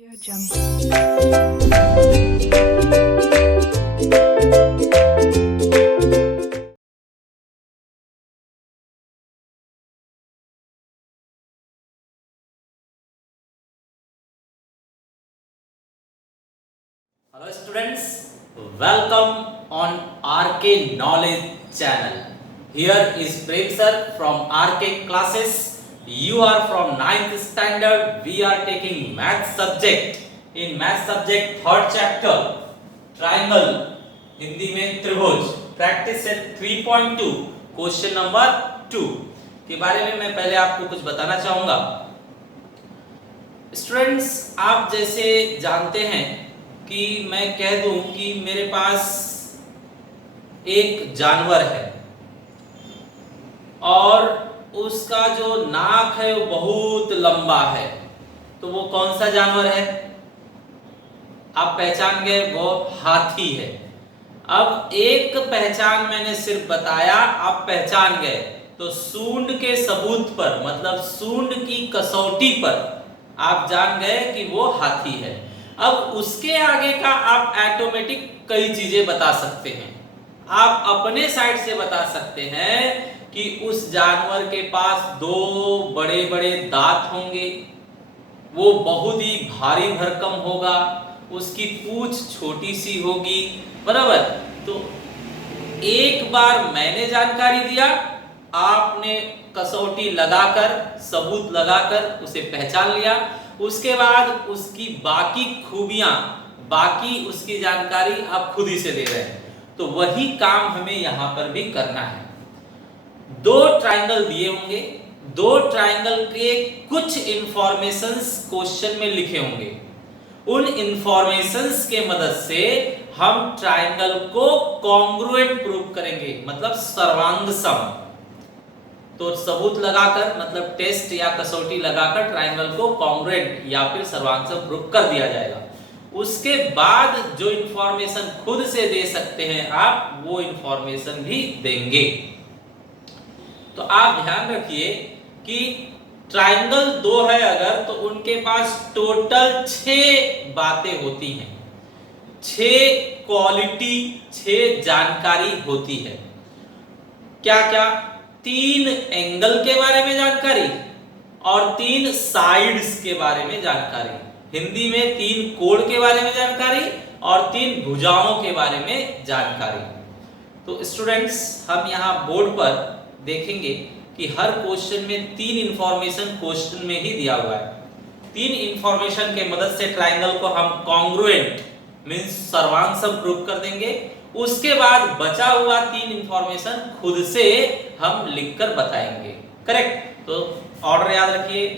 Audio Jungle. Hello students, welcome on RK Knowledge channel. Here is Prem sir from RK classes. You are from 9th standard. We are taking math subject. In math subject third chapter triangle, Hindi में त्रिभुज, practice set 3.2 question number 2 के बारे में मैं पहले आपको कुछ बताना चाहूंगा। स्टूडेंट्स, आप जैसे जानते हैं कि मैं कह दूं कि मेरे पास एक जानवर है और उसका जो नाक है वो बहुत लंबा है, तो वो कौन सा जानवर है? आप पहचान गए, वो हाथी है। अब एक पहचान मैंने सिर्फ बताया, आप पहचान गए, तो सूंड के सबूत पर, मतलब सूंड की कसौटी पर आप जान गए कि वो हाथी है। अब उसके आगे का आप ऑटोमेटिक कई चीजें बता सकते हैं। आप अपने साइड से बता सकते हैं कि उस जानवर के पास दो बड़े बड़े दांत होंगे, वो बहुत ही भारी भरकम होगा, उसकी पूंछ छोटी सी होगी, बराबर। तो एक बार मैंने जानकारी दिया, आपने कसौटी लगाकर, सबूत लगाकर उसे पहचान लिया। उसके बाद उसकी बाकी खूबियां, बाकी उसकी जानकारी आप खुद ही से दे रहे हैं। तो वही काम हमें यहां पर भी करना है। दो ट्रायंगल दिए होंगे, दो ट्रायंगल के कुछ इंफॉर्मेशंस क्वेश्चन में लिखे होंगे। उन इंफॉर्मेशंस के मदद से हम ट्रायंगल को कॉन्ग्रुएंट प्रूव करेंगे, मतलब सर्वांग सम। तो सबूत लगाकर, मतलब टेस्ट या कसौटी लगाकर ट्रायंगल को कॉन्ग्रुएंट या फिर सर्वांग सम प्रूव कर दिया जाएगा। उसके बाद जो इंफॉर्मेशन खुद से दे सकते हैं आप, वो इंफॉर्मेशन भी देंगे। तो आप ध्यान रखिए कि ट्रायंगल दो है अगर, तो उनके पास टोटल 6 बातें होती हैं, 6 क्वालिटी, 6 जानकारी होती है। क्या क्या? 3 एंगल के बारे में जानकारी और 3 साइड्स के बारे में जानकारी। हिंदी में 3 कोण के बारे में जानकारी और 3 भुजाओं के बारे में जानकारी। तो स्टूडेंट्स, हम यहाँ बोर्ड पर देखेंगे कि हर क्वेश्चन में 3 इंफॉर्मेशन क्वेश्चन में ही दिया हुआ है। 3 इंफॉर्मेशन के मदद से ट्रायंगल को हम कॉन्ग्रुएंट मींस सर्वांग सम प्रूव कर देंगे। उसके बाद बचा हुआ 3 इंफॉर्मेशन खुद से हम लिखकर बताएंगे। करेक्ट? तो ऑर्डर याद रखिए,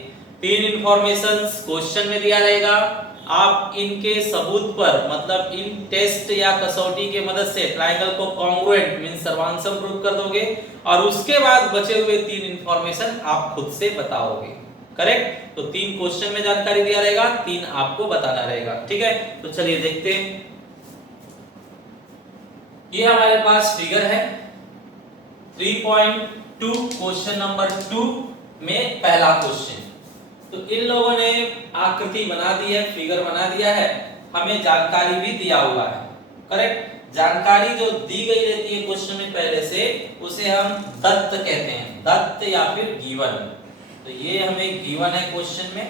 3 इंफॉर्मेशंस क्वेश्चन में दिया रहेगा, आप इनके सबूत पर, मतलब इन टेस्ट या कसौटी के मदद से ट्रायंगल को कॉन्ग्रुएंट मींस सर्वांग सम प्रूव कर दोगे और उसके बाद बचे हुए 3 इंफॉर्मेशन आप खुद से बताओगे। करेक्ट? तो 3 क्वेश्चन में जानकारी दिया रहेगा, 3 आपको बताना रहेगा। ठीक है, तो चलिए देखते हैं। ये हमारे पास फिगर है 3.2 क्वेश्चन नंबर 2 में पहला क्वेश्चन। तो इन लोगों ने आकृति बना दी है, फिगर बना दिया है, हमें जानकारी भी दिया हुआ है। करेक्ट? जानकारी जो दी गई रहती है क्वेश्चन में पहले से, उसे हम दत्त कहते हैं, दत्त या फिर गिवन। तो ये हमें गिवन है क्वेश्चन में।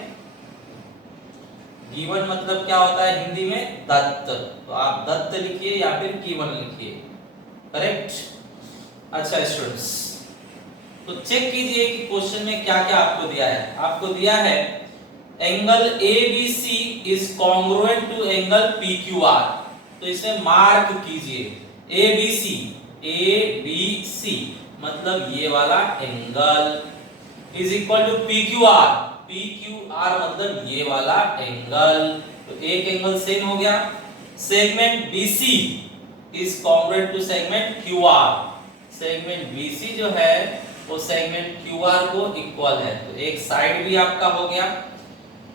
गिवन मतलब क्या होता है हिंदी में? दत्त। तो आप दत्त लिखिए या फिर गिवन लिखिए। करेक्ट? अच्छा स्टूडेंट्स, तो चेक कीजिए कि क्वेश्चन में क्या क्या आपको दिया है। आपको दिया है angle ABC is congruent to angle PQR। तो इसे मार्क कीजिए। ABC मतलब ये वाला angle is equal to PQR मतलब ये वाला एंगल। तो एक एंगल सेम हो गया। Segment BC is congruent to segment QR। Segment BC जो है वो सेगमेंट QR को इक्वल है, तो एक साइड भी आपका हो गया।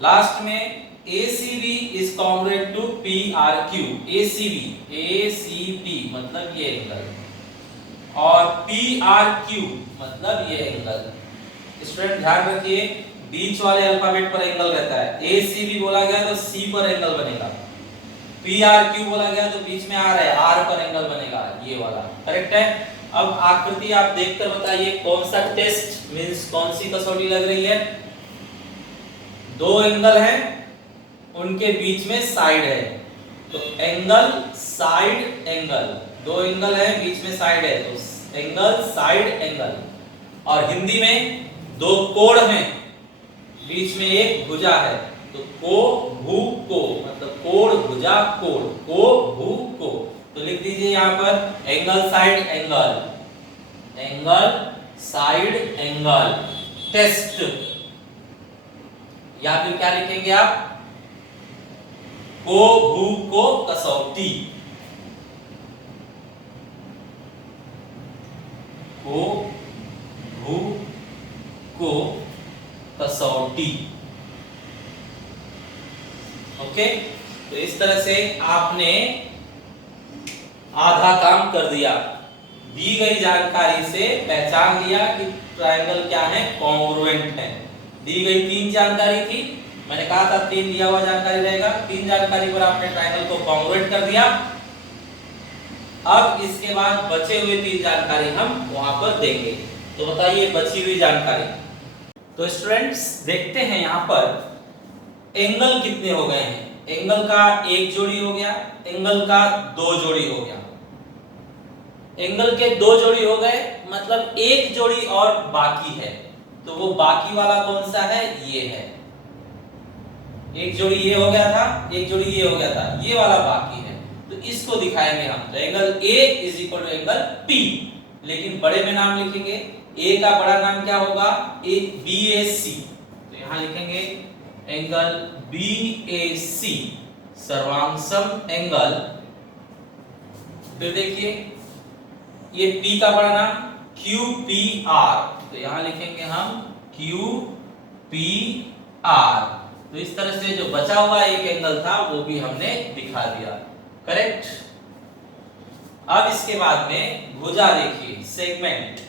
लास्ट में ACB is congruent to PRQ। ACB मतलब ये एंगल और PRQ मतलब ये एंगल। स्टूडेंट ध्यान रखिए, बीच वाले अल्फाबेट पर एंगल रहता है। ए सी बी बोला गया तो सी पर एंगल बनेगा। पी आर क्यू बोला गया तो बीच में आर है, आर पर एंगल बनेगा, ये वाला करेक्ट है। अब आकृति आप देखकर बताइए कौन सा टेस्ट मींस कौन सी कसौटी लग रही है। दो एंगल हैं, उनके बीच में साइड है, तो एंगल साइड एंगल। दो एंगल है, बीच में साइड है, तो एंगल साइड एंगल। और हिंदी में दो कोण हैं, बीच में एक भुजा है, तो को भू को, मतलब कोण भुजा कोण, को भू को। तो लिख दीजिए यहां पर angle side angle, angle side angle test. या फिर क्या लिखेंगे आप, को भू को कसौटी, को भू को कसौटी। ओके, तो इस तरह से आपने आधा काम कर दिया। दी गई जानकारी से पहचान लिया कि ट्रायंगल क्या है, कॉन्ग्रुएंट है। दी गई तीन जानकारी थी, मैंने कहा था तीन दिया हुआ जानकारी रहेगा, तीन जानकारी पर आपने ट्रायंगल को कॉन्ग्रुएंट कर दिया। अब इसके बाद बचे हुए तीन जानकारी हम वहां पर देंगे। तो बताइए बची हुई जानकारी। तो स्टूडेंट्स देखते हैं यहां पर एंगल कितने हो गए हैं। एंगल का एक जोड़ी हो गया, एंगल का दो जोड़ी हो गया। एंगल के दो जोड़ी हो गए, मतलब एक जोड़ी और बाकी है। तो वो बाकी वाला कौन सा है, ये है। एक जोड़ी ये हो गया था, एक जोड़ी ये हो गया था, ये वाला बाकी है, तो इसको दिखाएंगे हम। तो angle A is equal to angle P, लेकिन बड़े में नाम लिखेंगे। A का बड़ा नाम क्या होगा, BAC। तो यहां लिखेंगे एंगल BAC, सर्वांगसम एंगल। फिर देखिए ये P का बड़ा नाम QPR, तो यहां लिखेंगे हम QPR। तो इस तरह से जो बचा हुआ एक एंगल था वो भी हमने दिखा दिया, करेक्ट। अब इसके बाद में भुजा देखिए, सेगमेंट।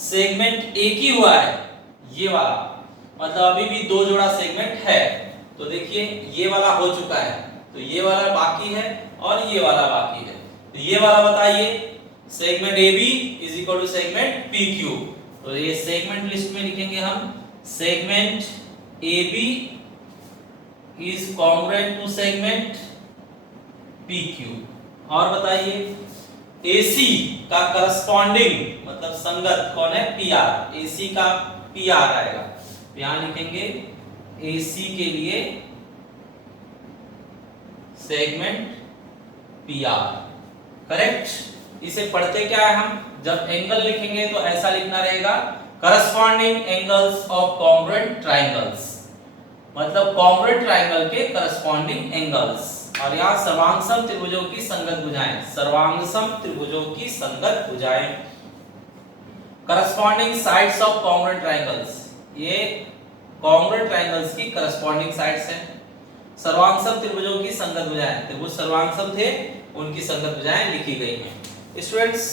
सेगमेंट एक ही हुआ है, ये वाला, मतलब अभी भी दो जोड़ा सेगमेंट है। तो देखिए ये वाला हो चुका है, तो ये वाला बाकी है और ये वाला बाकी है। तो ये वाला बताइए, segment AB is equal to segment PQ। तो ये सेगमेंट लिस्ट में लिखेंगे हम, segment AB is congruent to segment PQ। और बताइए AC का करस्पॉन्डिंग मतलब संगत कौन है, PR। AC का PR आएगा, तो यहां लिखेंगे AC के लिए सेगमेंट PR, करेक्ट। इसे पढ़ते क्या है हम, जब एंगल लिखेंगे तो ऐसा लिखना रहेगा, corresponding angles of congruent triangles, मतलब कॉन्ग्रुएंट ट्रायंगल के करस्पॉन्डिंग एंगल्स। और यहाँ सर्वांगसम त्रिभुजों की संगत भुजाएं, सर्वांगसम त्रिभुजों की संगत भुजाएं। Corresponding sides of congruent triangles, ये कॉन्ग्रुएंट ट्रायंगल्स की करस्पॉन्डिंग साइड्स हैं। सर्वांगसम त्रिभुजों की संगत भुजाएं, त्रिभुज सर्वांगसम थे, उनकी संगत भुजाएं लिखी गई हैं। स्टूडेंट्स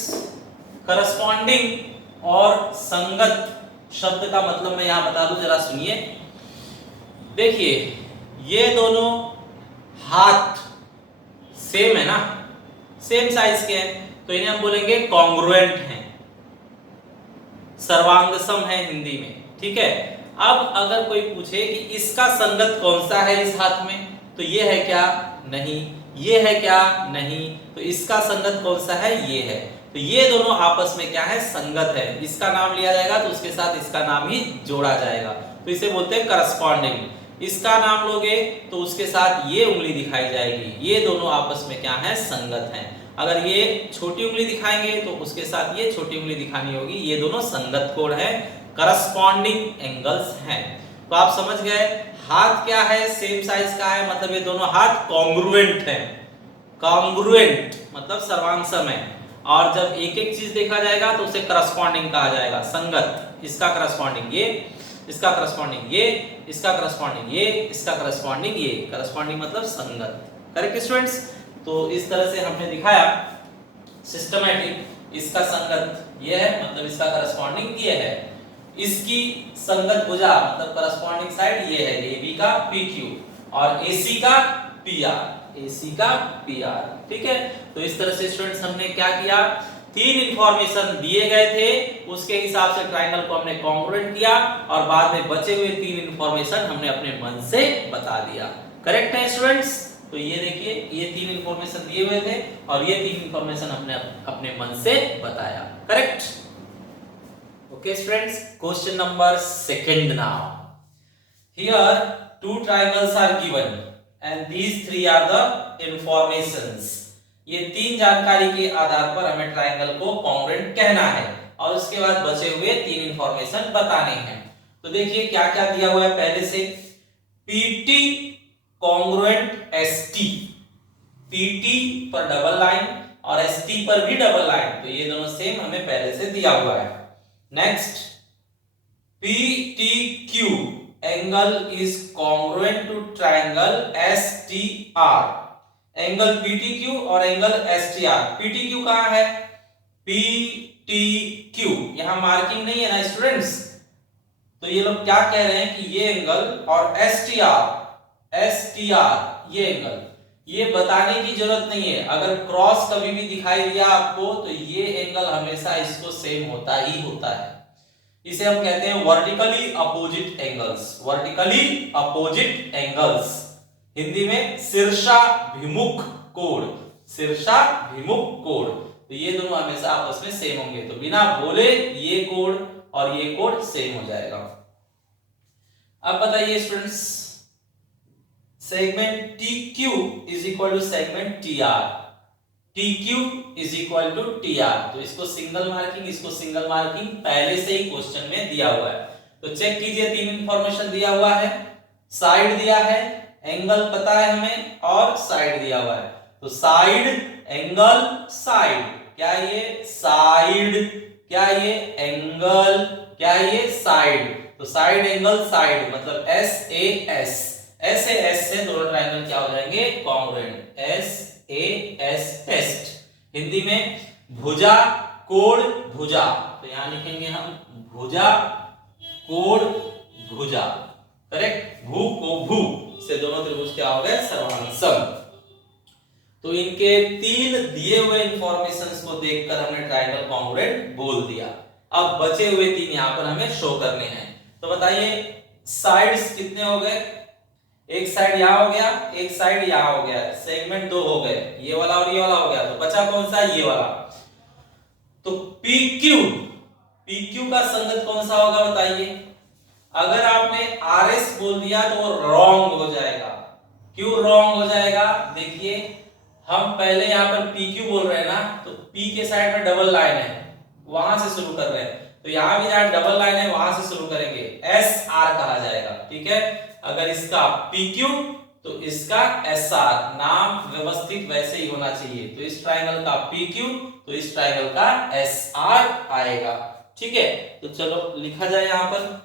करस्पॉन्डिंग और संगत शब्द का मतलब मैं यहां बता दूं, जरा सुनिए। देखिए ये दोनों हाथ सेम है ना, सेम साइज के हैं, तो इन्हें हम बोलेंगे कॉन्ग्रुएंट हैं, सर्वांगसम है हिंदी में, ठीक है। अब अगर कोई पूछे कि इसका संगत कौन सा है इस हाथ में, तो ये है क्या, नहीं, ये है क्या, नहीं, तो इसका संगत कौन सा है, ये है। तो ये दोनों आपस में क्या है, संगत है। इसका नाम लिया जाएगा तो उसके साथ इसका नाम ही जोड़ा जाएगा, तो इसे बोलते हैं करस्पॉन्डिंग। इसका नाम लोगे तो उसके साथ ये उंगली दिखाई जाएगी, ये दोनों आपस में क्या है, संगत हैं। अगर ये छोटी उंगली दिखाएंगे तो उसके साथ ये छोटी उंगली दिखानी होगी, ये दोनों संगत कोण है, करस्पॉन्डिंग एंगल्स हैं। तो आप समझ गए हाथ क्या है, सेम साइज का है, मतलब ये दोनों हाथ कॉन्ग्रुएंट हैं। कॉन्ग्रुएंट मतलब सर्वांगसम है, और जब एक एक चीज देखा जाएगा तो उसे करस्पॉन्डिंग कहा जाएगा, संगत। इसका करस्पॉन्डिंग ये, इसका करस्पॉन्डिंग ये, इसका करस्पॉन्डिंग ये, इसका करस्पॉन्डिंग ये। करस्पॉन्डिंग मतलब संगत, करेक्ट स्टूडेंट्स। तो इस तरह से हमने दिखाया सिस्टमैटिक, इसका संगत ये है, मतलब इसका करस्पॉन्डिंग ये है। इसकी संगत भुजा मतलब करस्पॉन्डिंग साइड ये है AB का PQ और AC का PR, AC का PR। ठीक है, तो इस तरह से स्टूडेंट्स हमने क्या किया, तीन इंफॉर्मेशन दिए गए थे, उसके हिसाब से ट्रायंगल को हमने कॉन्ग्रुएंट किया और बाद में बचे हुए तीन इंफॉर्मेशन हमने अपने मन से बता दिया। करेक्ट है स्टूडेंट्स? तो ये देखिए, ये तीन इंफॉर्मेशन दिए हुए थे और ये तीन इंफॉर्मेशन हमने अपने मन से बताया। Correct? Okay students, question number second now. Here two triangles are given and these three are the informations। ये तीन जानकारी के आधार पर हमें ट्रायंगल को कॉन्ग्रुएंट कहना है और उसके बाद बचे हुए तीन इंफॉर्मेशन बताने हैं। तो देखिए क्या क्या दिया हुआ है पहले से, PT कॉन्ग्रुएंट ST, PT पर डबल लाइन और ST पर भी डबल लाइन, तो ये दोनों सेम हमें पहले से दिया हुआ है। Next, PTQ angle is congruent to triangle STR। Angle PTQ और एंगल STR, PTQ कहां है, PTQ यहां मार्किंग नहीं है ना स्टूडेंट्स, तो ये लोग क्या कह रहे हैं कि ये एंगल और STR ये एंगल, ये बताने की जरूरत नहीं है। अगर क्रॉस कभी भी दिखाई दिया आपको तो ये एंगल हमेशा इसको सेम होता ही होता है। इसे हम कहते हैं vertically opposite angles, vertically opposite angles, Hindi में शीर्षाभिमुख कोण, शीर्षाभिमुख कोण। तो ये दोनों हमेशा आपस में सेम होंगे, तो बिना बोले ये कोण और ये कोण सेम हो जाएगा। अब बताइए students, segment TQ is equal to segment TR, TQ is equal to TR, तो इसको सिंगल मार्किंग, इसको सिंगल मार्किंग पहले से ही क्वेश्चन में दिया हुआ है। तो चेक कीजिए, तीन इंफॉर्मेशन दिया हुआ है, साइड दिया है, एंगल पता है हमें और साइड दिया हुआ है। तो साइड, एंगल, साइड, क्या ये साइड, क्या ये एंगल, क्या ये साइड, तो साइड एंगल साइड मतलब SAS, SAS से दोनों ट्रायंगल क्या हो जाएंगे, कॉन्ग्रुएंट, SAS टेस्ट। हिंदी में भुजा कोण भुजा, तो यहां लिखेंगे हम भुजा कोण भुजा। करेक्ट, भू को भू से दोनों त्रिभुज क्या हो गए, सर्वांग सम। तो इनके तीन दिए हुए इंफॉर्मेशंस को देखकर हमने ट्रायंगल कॉन्ग्रुएंट बोल दिया। अब बचे हुए तीन यहां पर हमें शो करने हैं। तो बताइए साइड्स कितने हो गए, एक साइड यहां हो गया, एक साइड यहां हो गया, सेगमेंट दो हो गए, ये वाला और ये वाला हो गया, तो बचा कौन सा, ये वाला। तो PQ का संगत कौन सा होगा बताइए। अगर आपने RS बोल दिया तो वो रॉन्ग हो जाएगा। क्यों रॉन्ग हो जाएगा, देखिए हम पहले यहां पर PQ बोल रहे हैं ना, तो P के साइड में डबल लाइन है, वहां से शुरू कर रहे हैं, तो यहां भी जहां डबल लाइन है वहां से शुरू करेंगे, SR कहा जाएगा। ठीक है, अगर इसका PQ तो इसका SR, नाम व्यवस्थित वैसे ही होना चाहिए। तो इस ट्रायंगल का PQ तो इस ट्रायंगल का SR आएगा। ठीक है, तो चलो लिखा जाए, यहां पर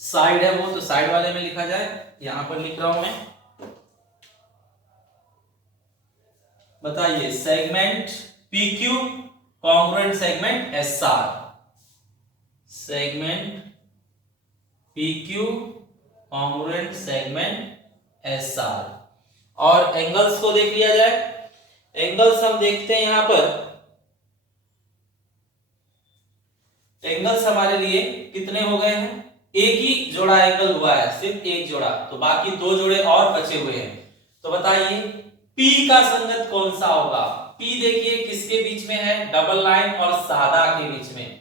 साइड है वो, तो साइड वाले में लिखा जाए, यहां पर लिख रहा हूं मैं। बताइए segment PQ congruent segment SR, segment PQ congruent segment SR। और एंगल्स को देख लिया जाए, एंगल्स हम देखते हैं यहां पर, एंगल्स हमारे लिए कितने हो गए हैं, एक ही जोड़ा एंगल हुआ है, सिर्फ एक जोड़ा, तो बाकी दो जोड़े और बचे हुए हैं। तो बताइए P का संगत कौन सा होगा। P देखिए किसके बीच में है, डबल लाइन और सादा के बीच में।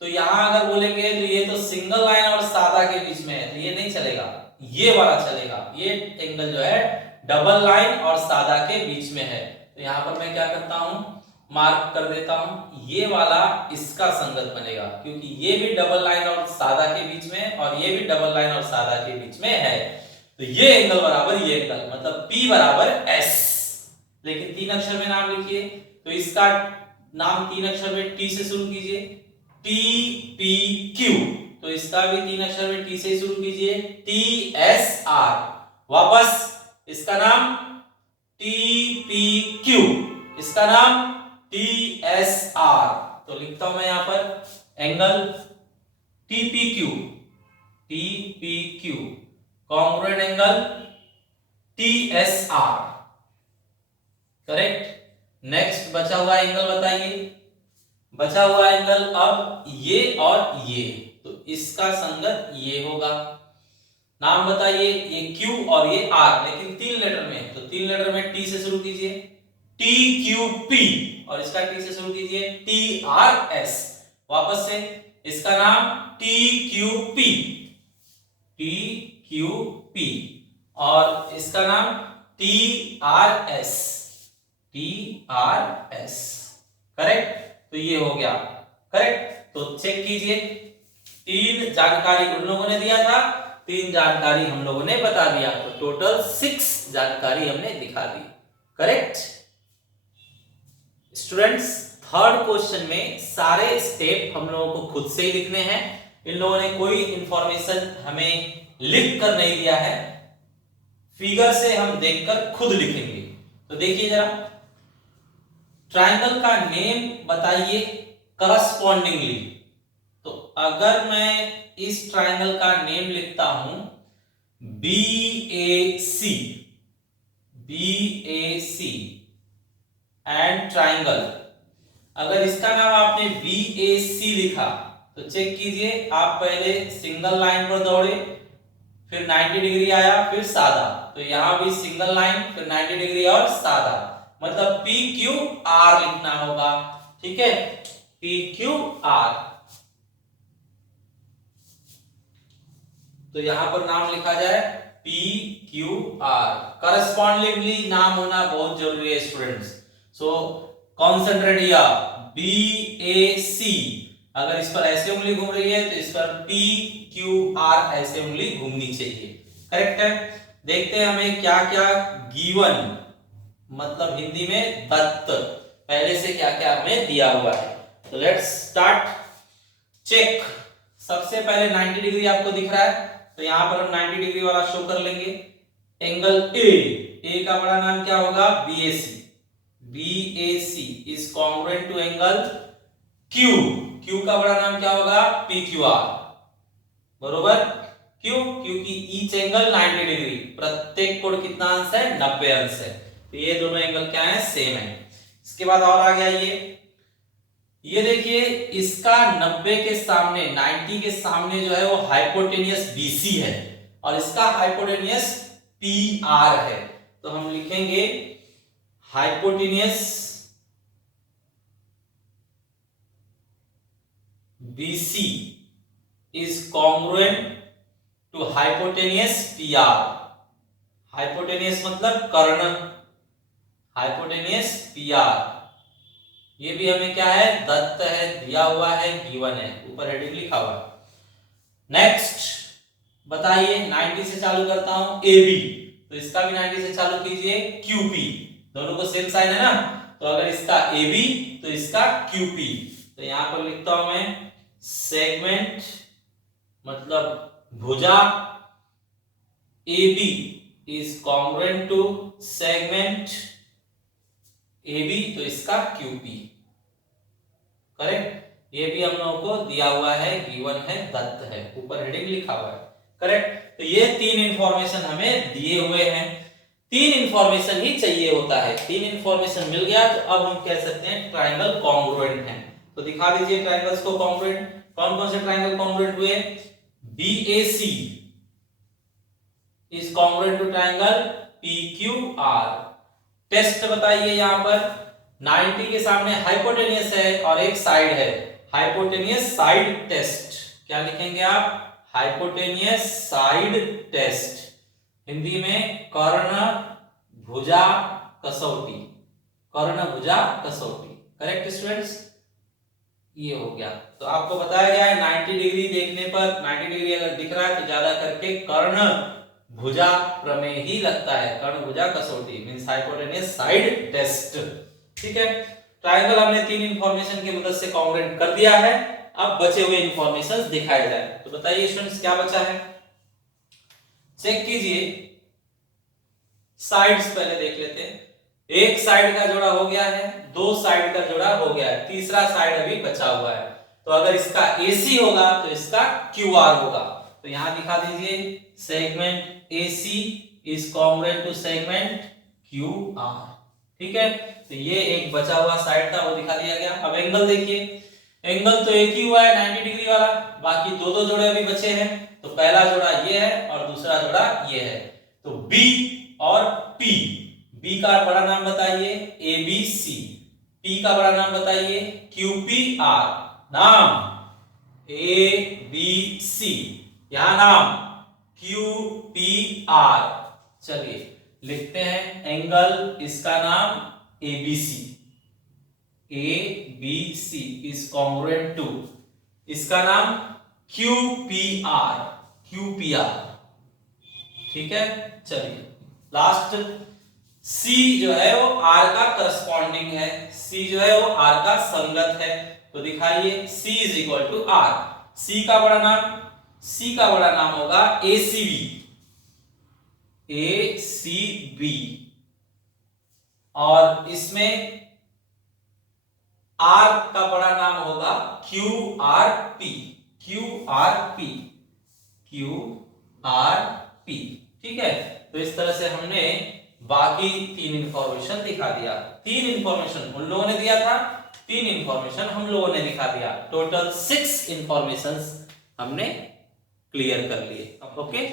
तो यहां अगर बोलेंगे तो ये तो सिंगल लाइन और सादा के बीच में है, तो ये नहीं चलेगा, ये वाला चलेगा। ये एंगल जो है डबल लाइन और सादा के बीच में है, तो यहां पर मैं क्या करता हूं, मार्क कर देता हूं, ये वाला इसका संगत बनेगा, क्योंकि ये भी डबल लाइन और सादा के बीच में और ये भी डबल लाइन और सादा के बीच में है। तो ये एंगल बराबर ये एंगल, मतलब P बराबर S। लेकिन तीन अक्षर में नाम लिखिए, तो इसका नाम तीन अक्षर में T से शुरू कीजिए, TPQ, तो इसका भी तीन अक्षर में T से शुरू कीजिए, TSR। वापस इसका नाम TPQ, इसका नाम TSR। तो लिखता हूं मैं यहां पर angle TPQ, TPQ, congruent angle TSR, correct. Next बचा हुआ एंगल बताइए, बचा हुआ एंगल अब ये और ये, तो इसका संगत ये होगा। नाम बताइए, ये Q और ये R, लेकिन 3 लेटर में, तो 3 लेटर में T से शुरू कीजिए, TQP, और इसका T से शुरू कीजिए TRS। वापस से इसका नाम TQP, TQP, और इसका नाम TRS, TRS, करेक्ट। तो ये हो गया करेक्ट। तो चेक कीजिए, 3 जानकारी उन लोगों ने दिया था, 3 जानकारी हम लोगों ने बता दिया, तो टोटल 6 जानकारी हमने दिखा दी, करेक्ट। स्टूडेंट्स, थर्ड क्वेश्चन में सारे स्टेप हम लोगों को खुद से ही लिखने हैं। इन लोगों ने कोई इंफॉर्मेशन हमें लिख कर नहीं दिया है, फिगर से हम देखकर खुद लिखेंगे। तो देखिए जरा, ट्रायंगल का नेम बताइए करस्पॉन्डिंगली। तो अगर मैं इस ट्रायंगल का नेम लिखता हूं BAC, BAC एंड ट्रायंगल, अगर इसका नाम आपने BAC लिखा तो चेक कीजिए, आप पहले सिंगल लाइन पर दौड़े, फिर 90 डिग्री आया, फिर सादा, तो यहां भी सिंगल लाइन, फिर 90 डिग्री और सादा, मतलब PQR लिखना होगा, ठीक है, PQR। तो यहां पर नाम लिखा जाए PQR। करस्पॉन्डिंगली नाम होना बहुत जरूरी है स्टूडेंट्स, सो कॉन्सेंट्रेट या BAC। अगर इस पर ऐसे उंगली घूम रही है तो इस पर PQR ऐसे उंगली घूमनी चाहिए, करेक्ट है। देखते हैं हमें क्या क्या गिवन, मतलब हिंदी में दत्त, पहले से क्या क्या हमें दिया हुआ है। तो लेट्स स्टार्ट चेक। सबसे पहले 90 डिग्री आपको दिख रहा है, तो यहां पर हम 90 डिग्री वाला शो कर लेंगे। एंगल ए का बड़ा नाम क्या होगा? BAC, BAC is congruent to angle Q का बड़ा नाम क्या होगा? PQR, बरोबर। क्यों? क्योंकि ईच एंगल 90 डिग्री, प्रत्येक कोण कितना अंश है? 90 अंश है, तो ये दोनों एंगल क्या है? सेम है। इसके बाद और आ गया ये देखिए, इसका 90 के सामने, 90 के सामने जो है वो हाइपोटेनियस BC है और इसका हाइपोटेनियस PR है, तो हम लिखेंगे hypotenuse BC is congruent to hypotenuse PR। Hypotenuse मतलब कर्ण, हाइपोटेनियस PR, ये भी हमें क्या है? दत्त है, दिया हुआ है, गिवन है, ऊपर हेडिंग लिखा हुआ है। नेक्स्ट बताइए, 90 से चालू करता हूं AB, तो इसका भी 90 से चालू कीजिए QP, दोनों को सेम साइन है ना, तो अगर इसका AB तो इसका QP, तो यहां पर लिखता हूं मैं सेगमेंट मतलब भुजा AB is congruent to segment AB, तो इसका QP, करेक्ट। ये भी हम लोगों को दिया हुआ है, गिवन है, दत्त है, ऊपर हेडिंग लिखा हुआ है, करेक्ट। तो ये 3 इंफॉर्मेशन हमें दिए हुए हैं, 3 इंफॉर्मेशन ही चाहिए होता है, 3 इंफॉर्मेशन मिल गया तो अब हम कह सकते हैं ट्रायंगल कॉन्ग्रुएंट है। तो दिखा दीजिए ट्रायंगल्स को कॉन्ग्रुएंट। कौन कौन से ट्रायंगल कॉन्ग्रुएंट हुए? BAC is congruent to triangle PQR। Test बताइए, यहां पर 90 के सामने हाइपोटेनियस है और एक साइड है, हाइपोटेनियस साइड टेस्ट, क्या लिखेंगे आप? हाइपोटेनियस साइड टेस्ट, हिंदी में कर्ण भुजा कसौटी, कर्ण भुजा कसौटी, करेक्ट स्टूडेंट्स। ये हो गया, तो आपको बताया गया है 90 डिग्री देखने पर, 90 डिग्री अगर दिख रहा है तो ज्यादा करके कर्ण भुजा प्रमेय ही लगता है, कर्ण भुजा कसौटी मींस हाइपोटेनियस साइड टेस्ट, ठीक है। ट्रायंगल हमने 3 इंफॉर्मेशन की मदद से कॉन्ग्रुएंट कर दिया है, अब बचे हुए इंफॉर्मेशंस दिखाए जाए। तो बताइए स्टूडेंट्स क्या बचा है? चेक कीजिए, साइड्स पहले देख लेते हैं। एक साइड का जोड़ा हो गया है, 2 साइड का जोड़ा हो गया है, तीसरा साइड अभी बचा हुआ है। तो अगर इसका AC होगा तो इसका QR होगा। तो यहां दिखा दीजिए segment AC is congruent to segment QR। ठीक है, तो ये एक बचा हुआ साइड था वो दिखा दिया गया। अब एंगल देखिए, एंगल तो एक ही हुआ है 90 डिग्री वाला, बाकी दो दो जोड़े अभी बचे हैं। तो पहला जोड़ा ये है और दूसरा जोड़ा ये है। तो B और P, B का बड़ा नाम बताइए ABC, P का बड़ा नाम बताइए QPR। नाम ABC, यहां नाम QPR। चलिए लिखते हैं एंगल, इसका नाम ABC, ABC is congruent to, इसका नाम QPR, QPR। ठीक है, चलिए लास्ट C जो है वो R का करस्पॉन्डिंग है, C जो है वो R का संगत है। तो दिखाइए C is equal to R। C का बड़ा नाम, C का बड़ा नाम होगा ACB, ACB। और इसमें R का बड़ा नाम होगा QRP, QRP, QRP। ठीक है, तो इस तरह से हमने बाकी तीन इंफॉर्मेशन दिखा दिया। तीन इंफॉर्मेशन उन लोगों ने दिया था, तीन इंफॉर्मेशन हम लोगों ने दिखा दिया। टोटल 6 इंफॉर्मेशंस हमने क्लियर कर लिए। ओके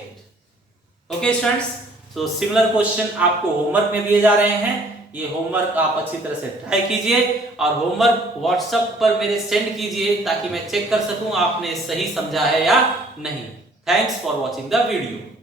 ओके स्टूडेंट्स, तो सिमिलर क्वेश्चन आपको होमवर्क में दिए जा रहे हैं। ये होमवर्क आप अच्छी तरह से ट्राई कीजिए और होमवर्क व्हाट्सएप पर मेरे सेंड कीजिए ताकि मैं चेक कर सकूं आपने सही समझा है या नहीं। Thanks for watching the video.